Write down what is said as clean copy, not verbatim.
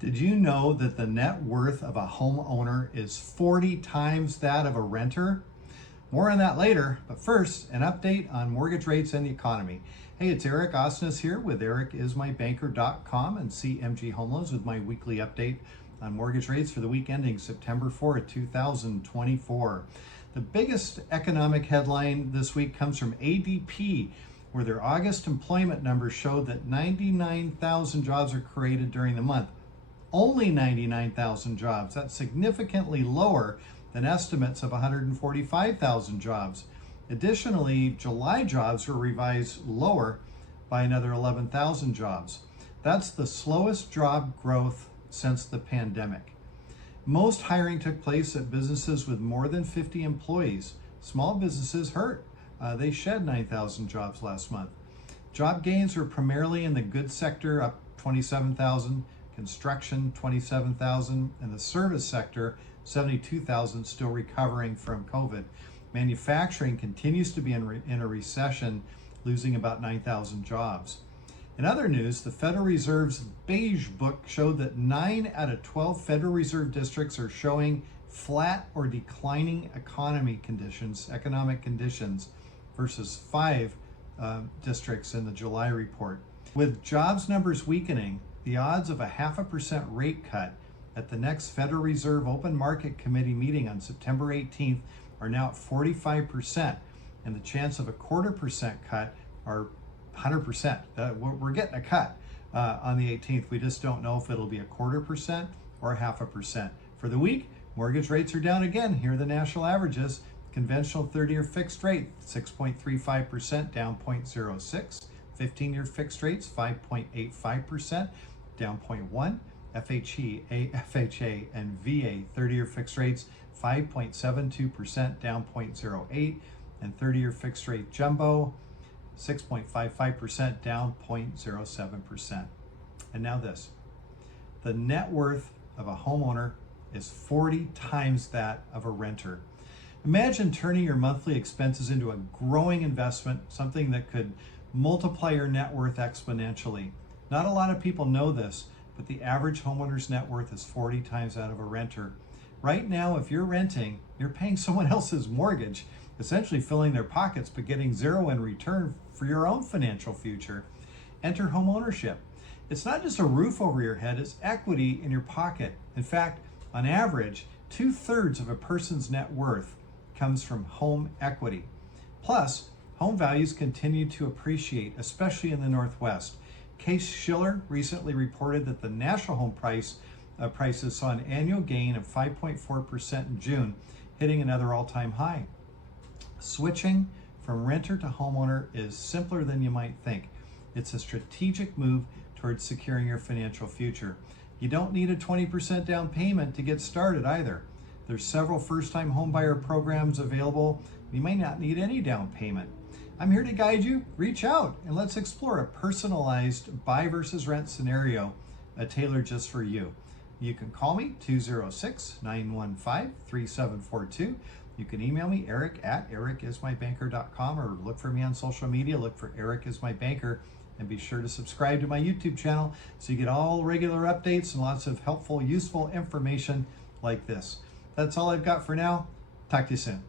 Did you know that the net worth of a homeowner is 40 times that of a renter? More on that later, but first, an update on mortgage rates and the economy. Hey, it's Eric Osnes here with ericismybanker.com and CMG Home Loans with my weekly update on mortgage rates for the week ending September 4th, 2024. The biggest economic headline this week comes from ADP, where their August employment numbers showed that 99,000 jobs are created during the month. Only 99,000 jobs. That's significantly lower than estimates of 145,000 jobs. Additionally, July jobs were revised lower by another 11,000 jobs. That's the slowest job growth since the pandemic. Most hiring took place at businesses with more than 50 employees. Small businesses hurt. They shed 9,000 jobs last month. Job gains were primarily in the goods sector, up 27,000, construction 27,000, and the service sector 72,000, still recovering from COVID. Manufacturing continues to be in a recession, losing about 9,000 jobs. In other news, the Federal Reserve's Beige Book showed that 9 out of 12 Federal Reserve districts are showing flat or declining economic conditions versus 5 districts in the July report. With jobs numbers weakening, the odds of a 0.5% rate cut at the next Federal Reserve Open Market Committee meeting on September 18th are now at 45%, and the chance of a 0.25% cut are 100%. We're getting a cut on the 18th. We just don't know if it'll be a 0.25% or 0.5%. For the week, mortgage rates are down again. Here are the national averages. Conventional 30-year fixed rate, 6.35%, down 0.06. 15-year fixed rates, 5.85%, down 0.1. FHA, and VA 30-year fixed rates, 5.72%, down 0.08. And 30-year fixed rate jumbo, 6.55%, down 0.07%. And now this. The net worth of a homeowner is 40 times that of a renter. Imagine turning your monthly expenses into a growing investment, something that could multiply your net worth exponentially. Not a lot of people know this, but the average homeowner's net worth is 40 times that of a renter. Right now, if you're renting, you're paying someone else's mortgage, essentially filling their pockets, but getting zero in return for your own financial future. Enter homeownership. It's not just a roof over your head, it's equity in your pocket. In fact, on average, 2/3 of a person's net worth comes from home equity. Plus, home values continue to appreciate, especially in the Northwest. Case-Shiller recently reported that the national home prices saw an annual gain of 5.4% in June, hitting another all-time high. Switching from renter to homeowner is simpler than you might think. It's a strategic move towards securing your financial future. You don't need a 20% down payment to get started either. There's several first-time homebuyer programs available. You may not need any down payment. I'm here to guide you. Reach out and let's explore a personalized buy versus rent scenario tailored just for you. You can call me 206-915-3742. You can email me eric@ericismybanker.com or look for me on social media. Look for Eric is my banker, and be sure to subscribe to my YouTube channel so you get all regular updates and lots of helpful, useful information like this. That's all I've got for now. Talk to you soon.